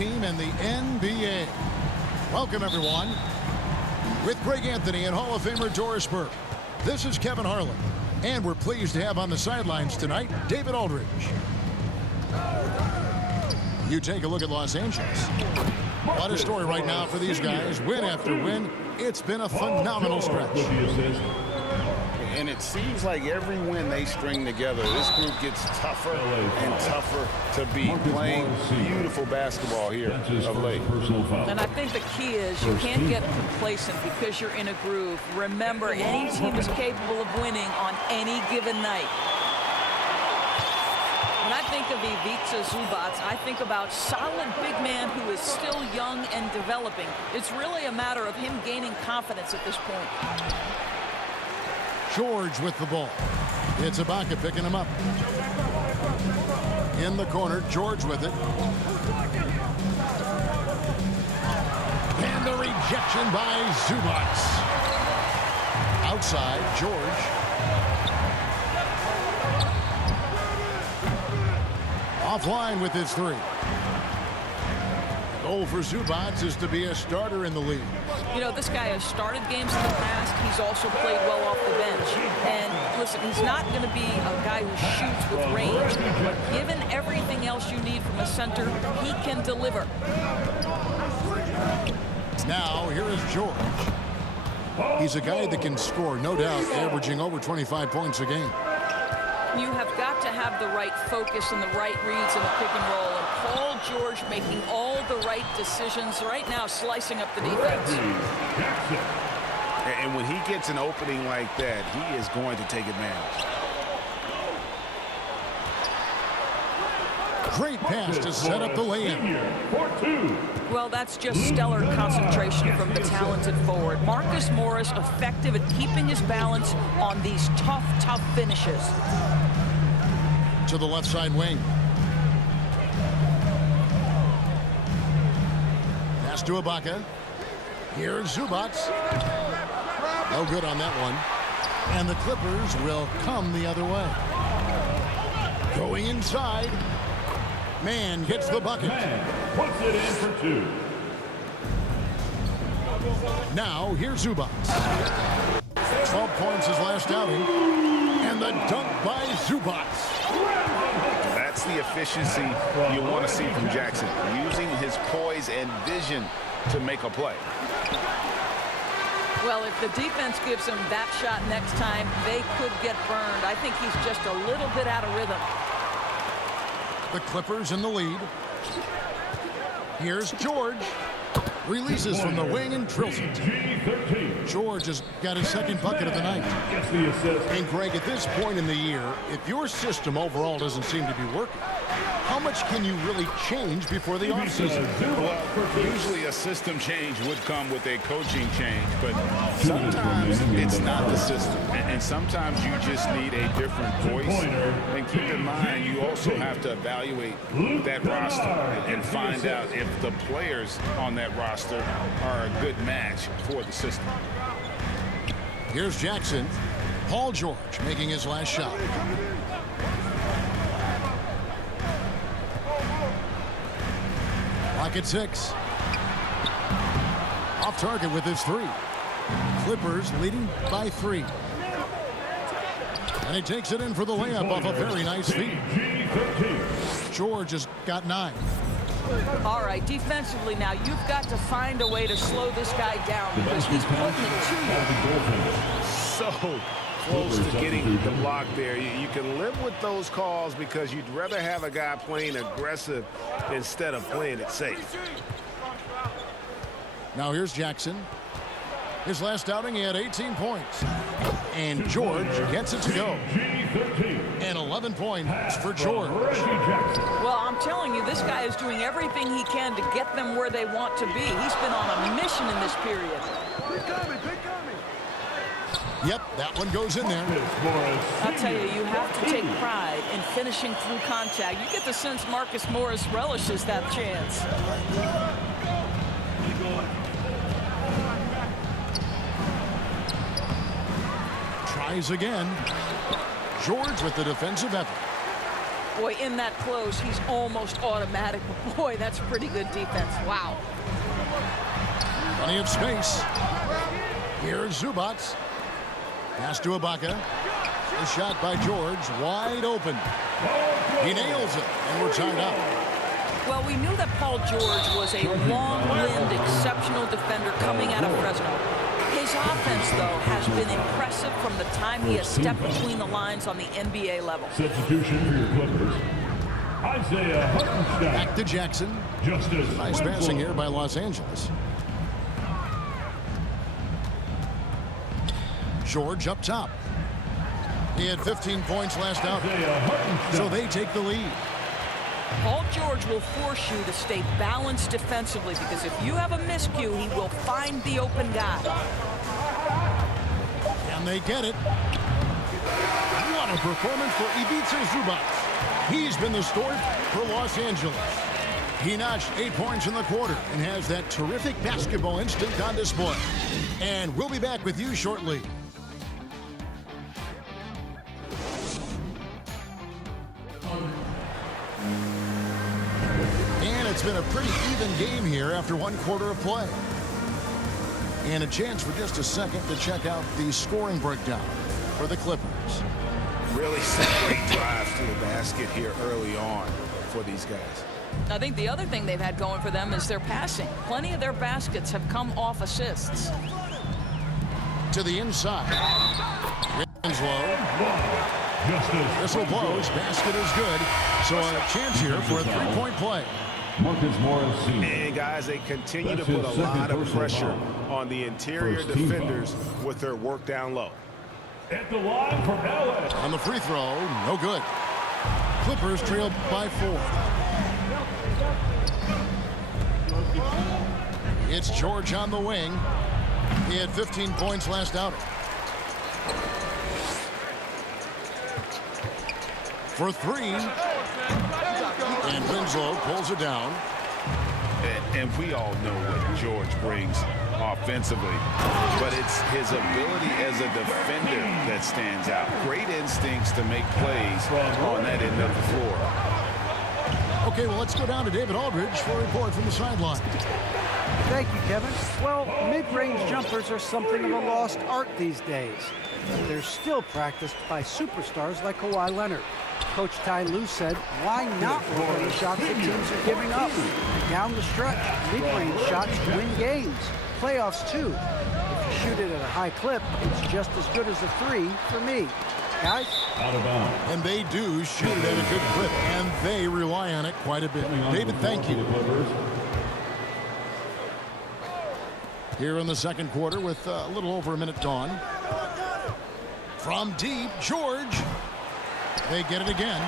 team in the NBA. Welcome, everyone. With Greg Anthony and Hall of Famer Doris Burke, this is Kevin Harlan. And we're pleased to have on the sidelines tonight, David Aldridge. You take a look at Los Angeles. What a story right now for these guys. Win after win. It's been a phenomenal stretch. And it seems like every win they string together, this group gets tougher and tougher to beat, playing beautiful basketball here of late. And I think the key is you can't get complacent because you're in a groove. Remember, any team is capable of winning on any given night. When I think of Ivica Zubac, I think about solid big man who is still young and developing. It's really a matter of him gaining confidence at this point. George with the ball. It's Ibaka picking him up. In the corner, George with it. And the rejection by Zubac. Outside, George. Offline with his three. The goal for Zubac is to be a starter in the league. You know, this guy has started games in the past. He's also played well off the bench. And listen, he's not going to be a guy who shoots with range, but given everything else you need from a center, he can deliver. Now, here is George. He's a guy that can score, no doubt, averaging over 25 points a game. You have got to have the right focus and the right reads in the pick and roll. And Paul George making all the right decisions right now, slicing up the defense. And when he gets an opening like that, he is going to take advantage. Great pass to set up the lay-in. Well, that's just stellar concentration from the talented forward. Marcus Morris effective at keeping his balance on these tough finishes. To the left side wing. Pass to Ibaka. Here's Zubac. No good on that one. And the Clippers will come the other way. Going inside. Man gets the bucket. Puts it in for two. Now, here's Zubac. 12 points his last outing. And the dunk by Zubac. That's the efficiency you want to see from Jackson, using his poise and vision to make a play. Well, if the defense gives him that shot next time, they could get burned. I think he's just a little bit out of rhythm. The Clippers in the lead. Here's George. Releases from the wing and drills it. PG-13. George has got his second bucket of the night. Gets the assist. And Greg, at this point in the year, if your system overall doesn't seem to be working, how much can you really change before the offseason? Well, usually a system change would come with a coaching change, but sometimes it's not the system. And sometimes you just need a different voice. And keep in mind, you also have to evaluate that roster and find out if the players on that roster are a good match for the system. Here's Jackson. Paul George making his last shot. Clock at 6. Off target with his three. Clippers leading by 3. And he takes it in for the layup off a very nice feed. George has got 9. All right, defensively now, you've got to find a way to slow this guy down because he's putting it to you. So close to getting the block there. You can live with those calls because you'd rather have a guy playing aggressive instead of playing it safe. Now here's Jackson. His last outing, he had 18 points. And George gets it to go. And 11 points for George. Well, I'm telling you, this guy is doing everything he can to get them where they want to be. He's been on a mission in this period. Yep, that one goes in there. I'll tell you, you have to take pride in finishing through contact. You get the sense Marcus Morris relishes that chance. Tries again. George with the defensive effort. Boy, in that close, he's almost automatic. But boy, that's pretty good defense. Wow. Plenty of space. Here's Zubats. Pass to Ibaka. A shot by George, wide open. He nails it, and we're tied up. Well, we knew that Paul George was a long-limbed, exceptional defender coming out of Fresno. His offense, though, has been impressive from the time he has stepped between the lines on the NBA level. Substitution for your Clippers. Isaiah Hartenstein. Back to Jackson. Justice Nice passing here by Los Angeles. George up top. He had 15 points last out, so they take the lead. Paul George will force you to stay balanced defensively because if you have a miscue, he will find the open guy. And they get it. What a performance for Ivica Zubats. He's been the story for Los Angeles. He notched 8 points in the quarter and has that terrific basketball instinct on display. And we'll be back with you shortly. It's been a pretty even game here after 1 quarter of play. And a chance for just a second to check out the scoring breakdown for the Clippers. Really some great drives to the basket here early on for these guys. I think the other thing they've had going for them is their passing. Plenty of their baskets have come off assists. To the inside. Winslow. Whistle blows. Basket is good. So a chance here for a 3-point play. Marcus Morris. And guys, they continue to put a lot of pressure on the interior defenders with their work down low. At the line from LA. On the free throw, no good. Clippers trail by 4. It's George on the wing. He had 15 points last outing. For 3. And Winslow pulls it down. And we all know what George brings offensively, but it's his ability as a defender that stands out. Great instincts to make plays on that end of the floor. Okay, well, let's go down to David Aldridge for a report from the sideline. Thank you, Kevin. Well, mid-range jumpers are something of a lost art these days. But they're still practiced by superstars like Kawhi Leonard. Coach Ty Lue said, why not roll the shots that teams are giving up? Down the stretch, mid-range shots win games. Playoffs, too. If you shoot it at a high clip, it's just as good as a 3 for me. Guys? Out of bounds. And they do shoot it at a good clip, and they rely on it quite a bit. David, thank you. Here in the second quarter with a little over a minute gone. From deep, George. They get it again.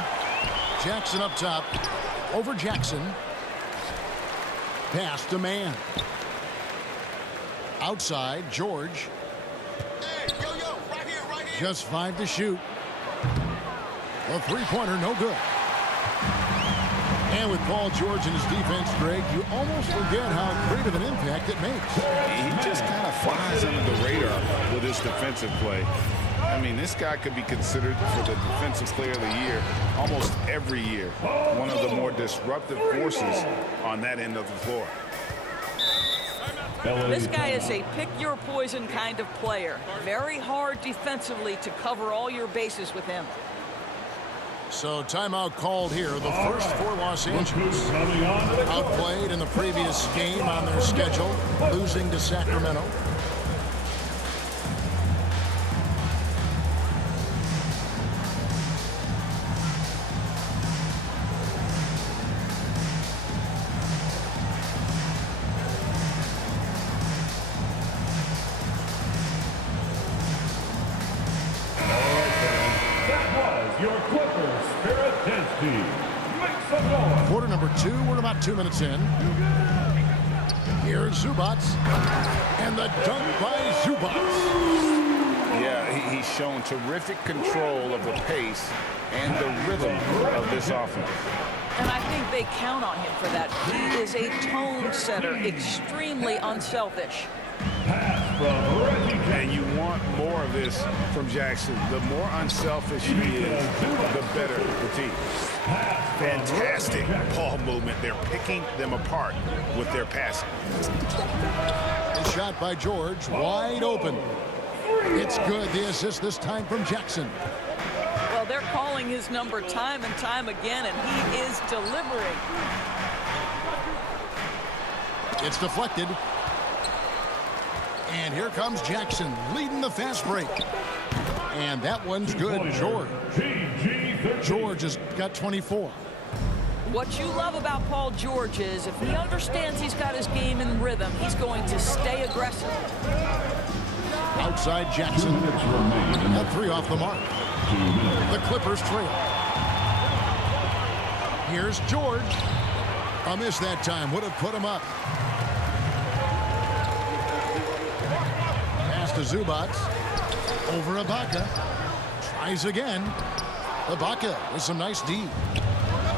Jackson up top. Over Jackson. Pass to man. Outside, George. Hey, yo, right here. Just 5 to shoot. A 3-pointer, no good. And with Paul George and his defense, Greg, you almost forget how great of an impact it makes. He just kind of flies under the radar with his defensive play. I mean, this guy could be considered for the Defensive Player of the Year almost every year. One of the more disruptive forces on that end of the floor. This guy is a pick-your-poison kind of player. Very hard defensively to cover all your bases with him. So timeout called here, the first for Los Angeles. Outplayed in the previous game on their schedule, losing to Sacramento. Quarter number 2, we're about 2 minutes in. Here's Zubats, and the dunk by Zubats. Yeah, he's shown terrific control of the pace and the rhythm of this offense. And I think they count on him for that. He is a tone setter, extremely unselfish. Pass And you want more of this from Jackson. The more unselfish he is, the better the team. Fantastic ball movement. They're picking them apart with their passing. A shot by George, wide open. It's good. The assist this time from Jackson. Well, they're calling his number time and time again, and he is delivering. It's deflected. And here comes Jackson leading the fast break. And that one's good. George. George has got 24. What you love about Paul George is if he understands he's got his game in rhythm, he's going to stay aggressive. Outside Jackson. A three off the mark. The Clippers trail. Here's George. A miss that time. Would have put him up. Pass to Zubats. Over Ibaka. Tries again. Ibaka with some nice D.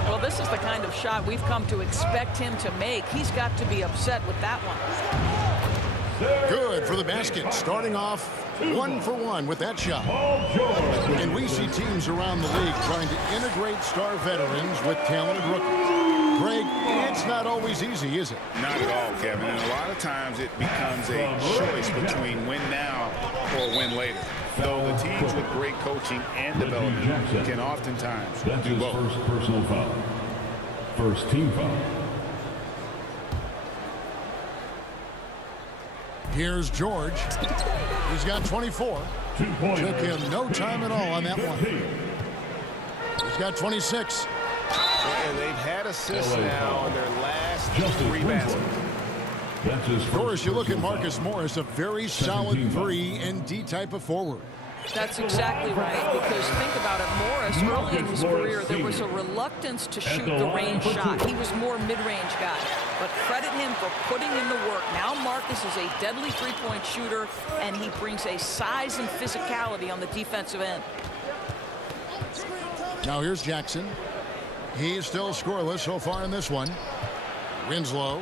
Well, this is the kind of shot we've come to expect him to make. He's got to be upset with that one. Good for the basket. Starting off 1 for 1 with that shot. And we see teams around the league trying to integrate star veterans with talented rookies. Greg, it's not always easy, is it? Not at all, Kevin. And a lot of times it becomes a choice between win now or win later. Though the teams with great coaching and development can oftentimes do both. First personal foul. First team foul. Here's George. He's got 24. Took him no time at all on that one. He's got 26. And they've had assists now on their last 3 baskets. Of course, you look at Marcus Morris, a very solid 3 and D type of forward. That's exactly right, because think about it, Morris, early in his career, there was a reluctance to shoot the range shot. He was more mid-range guy, but credit him for putting in the work. Now Marcus is a deadly three-point shooter, and he brings a size and physicality on the defensive end. Now here's Jackson. He's still scoreless so far in this one. Winslow.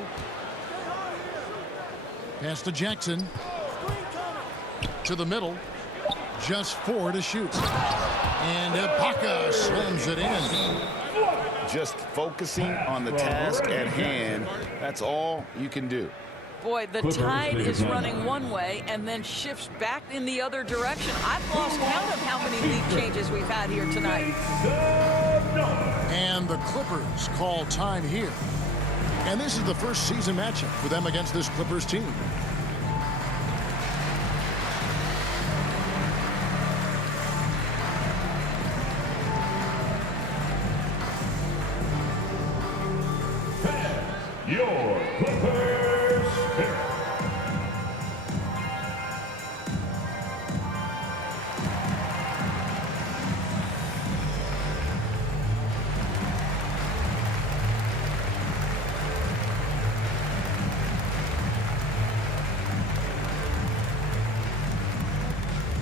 Pass to Jackson. To the middle. Just 4 to shoot. And Ibaka slams it in. Just focusing on the task at hand. That's all you can do. Boy, the tide is running one way and then shifts back in the other direction. I've lost count of how many lead changes we've had here tonight. And the Clippers call time here. And this is the first season matchup for them against this Clippers team. Your Clippers pick.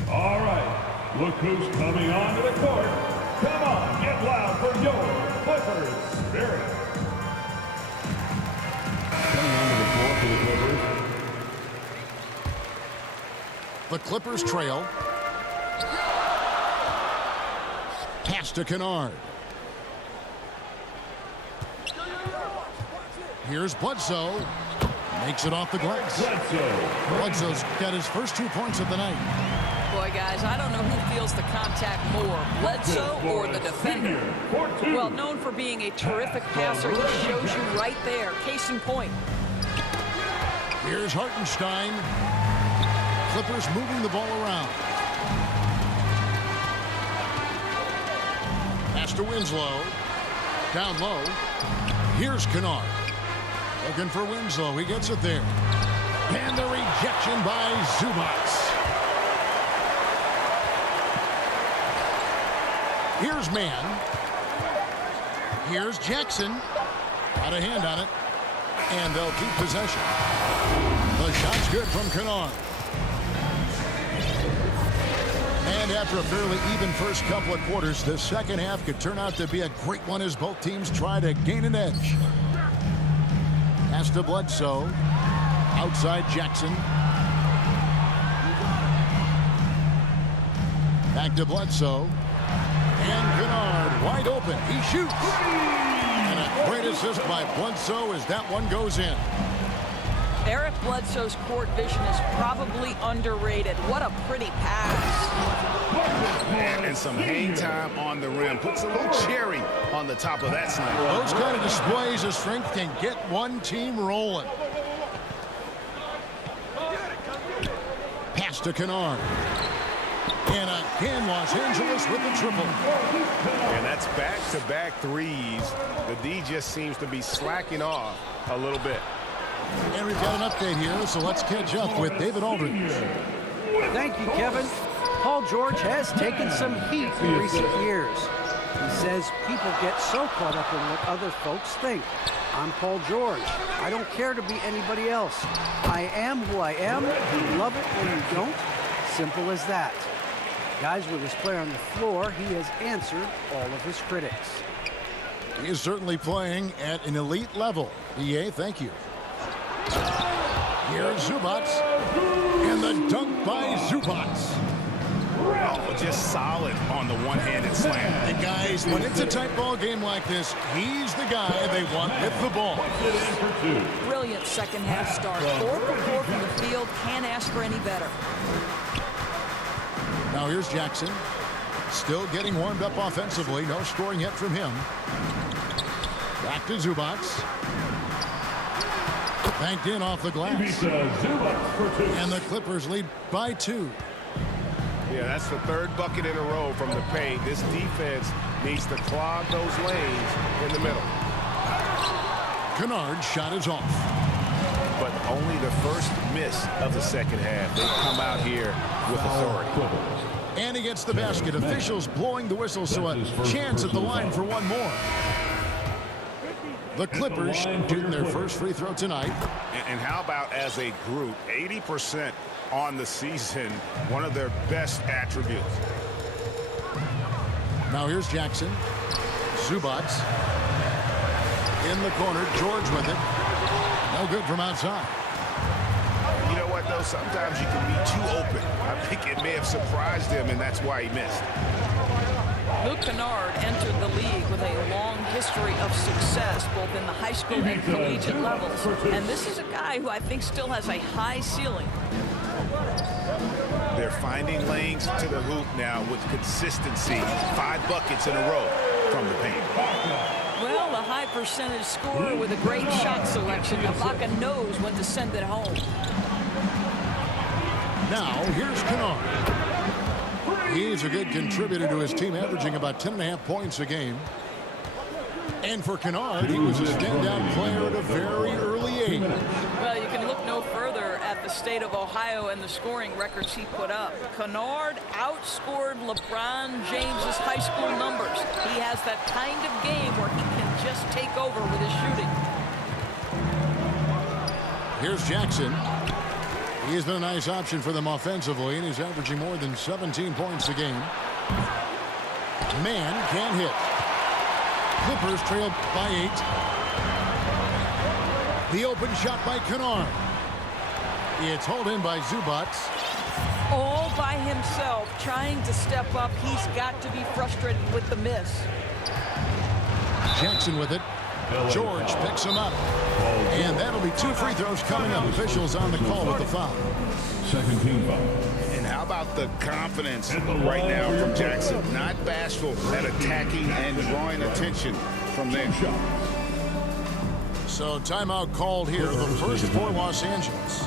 All right, look who's coming onto the court. Come on, get loud for your Clippers Spirit. The Clippers trail. Pass to Kennard. Here's Bledsoe. Makes it off the glass. Bledsoe's got his first 2 points of the night. Boy, guys, I don't know who feels the contact more, Bledsoe or the defender. Well, known for being a terrific passer, he shows you right there. Case in point. Here's Hartenstein. Clippers moving the ball around. Pass to Winslow. Down low. Here's Kennard. Looking for Winslow. He gets it there. And the rejection by Zubats. Here's Mann. Here's Jackson. Got a hand on it. And they'll keep possession. The shot's good from Kennard. And after a fairly even first couple of quarters, the second half could turn out to be a great one as both teams try to gain an edge. Pass to Bledsoe. Outside Jackson. Back to Bledsoe. And Kennard wide open. He shoots. And a great assist by Bledsoe as that one goes in. Eric Bledsoe's court vision is probably underrated. What a pretty pass. And some hang time on the rim. Puts a little cherry on the top of that snipe. Those kind of displays of strength can get one team rolling. Pass to Kennard. And again, Los Angeles with the triple. And that's back-to-back threes. The D just seems to be slacking off a little bit. And we've got an update here, so let's catch up with David Aldridge. Thank you, Kevin. Paul George has taken some heat in recent years. He says people get so caught up in what other folks think. I'm Paul George. I don't care to be anybody else. I am who I am. You love it or you don't. Simple as that. Guys, with his play on the floor, he has answered all of his critics. He is certainly playing at an elite level. EA, thank you. Here's Zubats. And the dunk by Zubats. Oh, just solid on the one-handed slam. And guys, when it's a tight ball game like this, he's the guy they want with the ball. Brilliant second half start. 4 for 4 from the field. Can't ask for any better. Now here's Jackson. Still getting warmed up offensively. No scoring yet from him. Back to Zubats. Banked in off the glass. And the Clippers lead by 2. Yeah, that's the third bucket in a row from the paint. This defense needs to clog those lanes in the middle. Kennard's shot is off. But only the first miss of the second half. They come out here with authority. And he gets the basket. Officials blowing the whistle, so a chance at the line for one more. The Clippers shooting their first free throw tonight. And how about as a group, 80% on the season, one of their best attributes. Now here's Jackson. Zubats. In the corner, George with it. No good from outside. You know what, though? Sometimes you can be too open. I think it may have surprised him, and that's why he missed. Luke Kennard entered the league with a long history of success, both in the high school and collegiate levels. And this is a guy who I think still has a high ceiling. They're finding lanes to the hoop now with consistency. 5 buckets in a row from the paint. Well, a high percentage scorer with a great shot selection. Ibaka knows when to send it home. Now, here's Kennard. He's a good contributor to his team, averaging about 10.5 points a game. And for Kennard, he was a standout player at a very early age. Well, you can look no further at the state of Ohio and the scoring records he put up. Kennard outscored LeBron James's high school numbers. He has that kind of game where he can just take over with his shooting. Here's Jackson. He's been a nice option for them offensively, and he's averaging more than 17 points a game. Man can't hit. Clippers trail by 8. The open shot by Kennard. It's hauled in by Zubats. All by himself, trying to step up. He's got to be frustrated with the miss. Jackson with it. George picks him up. And that'll be 2 free throws coming up. Officials on the call with the foul. Second team foul. And how about the confidence right now from Jackson? Not bashful at attacking and drawing attention from them. So timeout called here. The first for Los Angeles.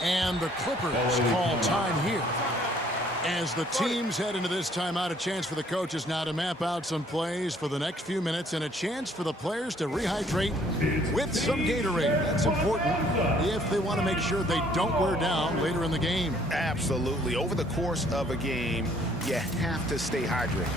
And the Clippers call time here. As the teams head into this timeout, a chance for the coaches now to map out some plays for the next few minutes and a chance for the players to rehydrate with some Gatorade. That's important if they want to make sure they don't wear down later in the game. Absolutely. Over the course of a game, you have to stay hydrated.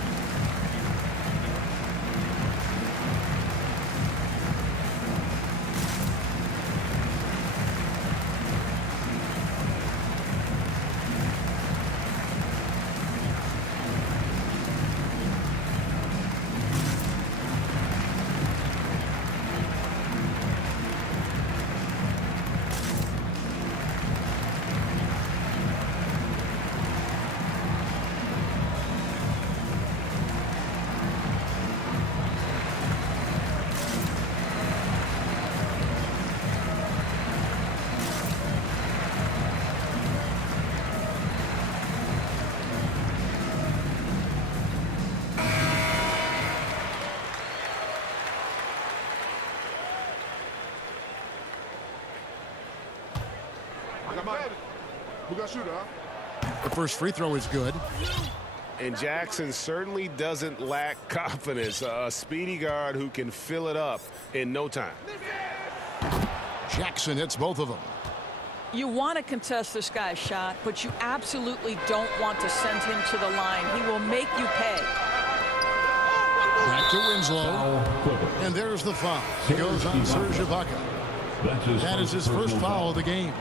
The first free throw is good. And Jackson certainly doesn't lack confidence. A speedy guard who can fill it up in no time. Jackson hits both of them. You want to contest this guy's shot, but you absolutely don't want to send him to the line. He will make you pay. Back to Winslow. And there's the foul. He goes on Serge Ibaka. That is his first foul of the game.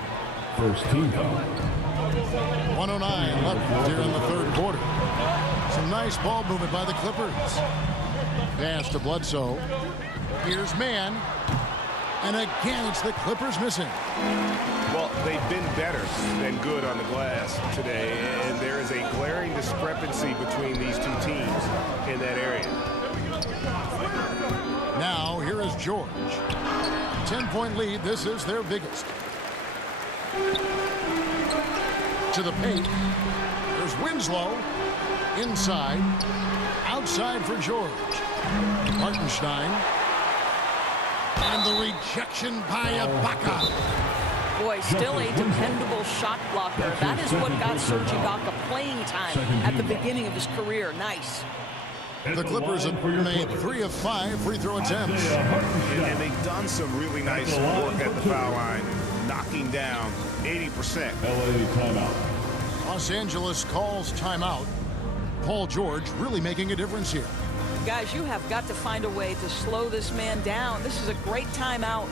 First team foul. 109 left here in the third quarter. Some nice ball movement by the Clippers. Pass to Bledsoe. Here's man. And again, it's the Clippers missing. Well, they've been better than good on the glass today, and there is a glaring discrepancy between these two teams in that area. Now, here is George. 10-point lead. This is their biggest. To the paint. There's Winslow. Inside. Outside for George. Hartenstein. And the rejection by Ibaka. Boy, still a dependable shot blocker. That is what got Serge Ibaka playing time at the beginning of his career. Nice. The Clippers have made 3 of 5 free throw attempts. And they've done some really nice work at the foul line, knocking down 80%. LA timeout. Los Angeles calls timeout. Paul George really making a difference here. Guys, you have got to find a way to slow this man down. This is a great timeout.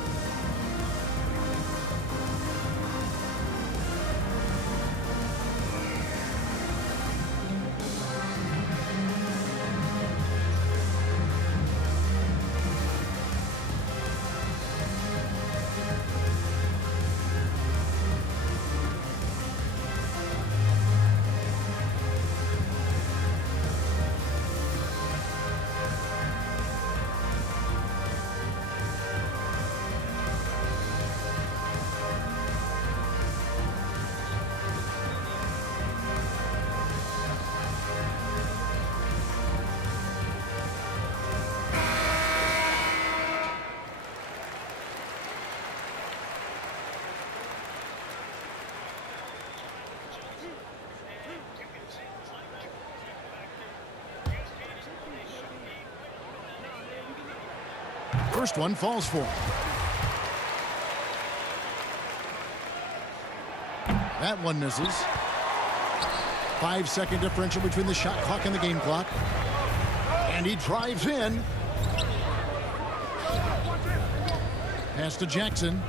First one falls for him. That one misses. 5-second differential between the shot clock and the game clock. And he drives in. Pass to Jackson.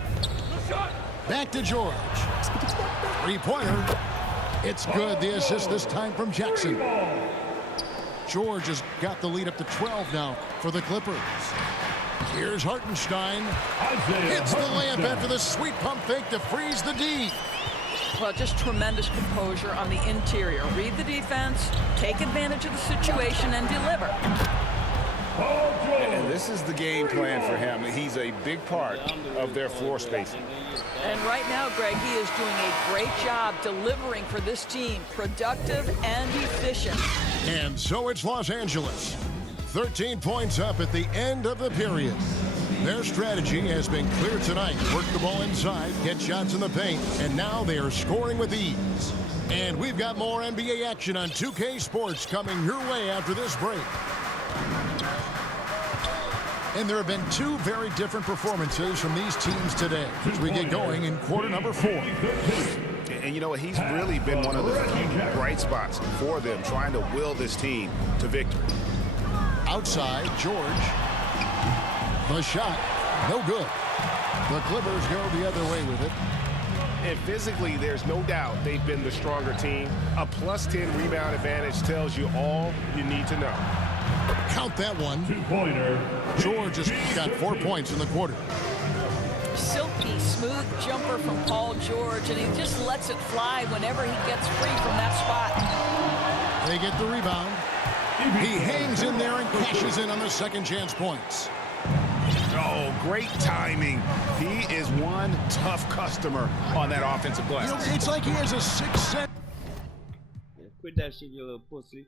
Back to George. Three-pointer. It's good. The assist this time from Jackson. George has got the lead up to 12 now for the Clippers. Here's Hartenstein. Hits the layup after the sweet pump fake to freeze the D. Well, just tremendous composure on the interior. Read the defense, take advantage of the situation, and deliver. And this is the game plan for him. He's a big part of their floor spacing. And right now, Greg, he is doing a great job delivering for this team. Productive and efficient. And so it's Los Angeles. 13 points up at the end of the period. Their strategy has been clear tonight. Work the ball inside, get shots in the paint, and now they are scoring with ease. And we've got more NBA action on 2K Sports coming your way after this break. And there have been two very different performances from these teams today as we get going in quarter number 4. And you know what? He's really been one of the few bright spots for them, trying to will this team to victory. Outside, George. The shot, no good. The Clippers go the other way with it. And physically, there's no doubt they've been the stronger team. A +10 rebound advantage tells you all you need to know. Count that one. Two-pointer. George has got 4 points in the quarter. Silky, smooth jumper from Paul George, and he just lets it fly whenever he gets free from that spot. They get the rebound. He hangs in there and cashes in on the second chance points. Oh, great timing. He is one tough customer on that offensive glass. You know, it's like he has a sixth sense. Quit that shit, you little pussy.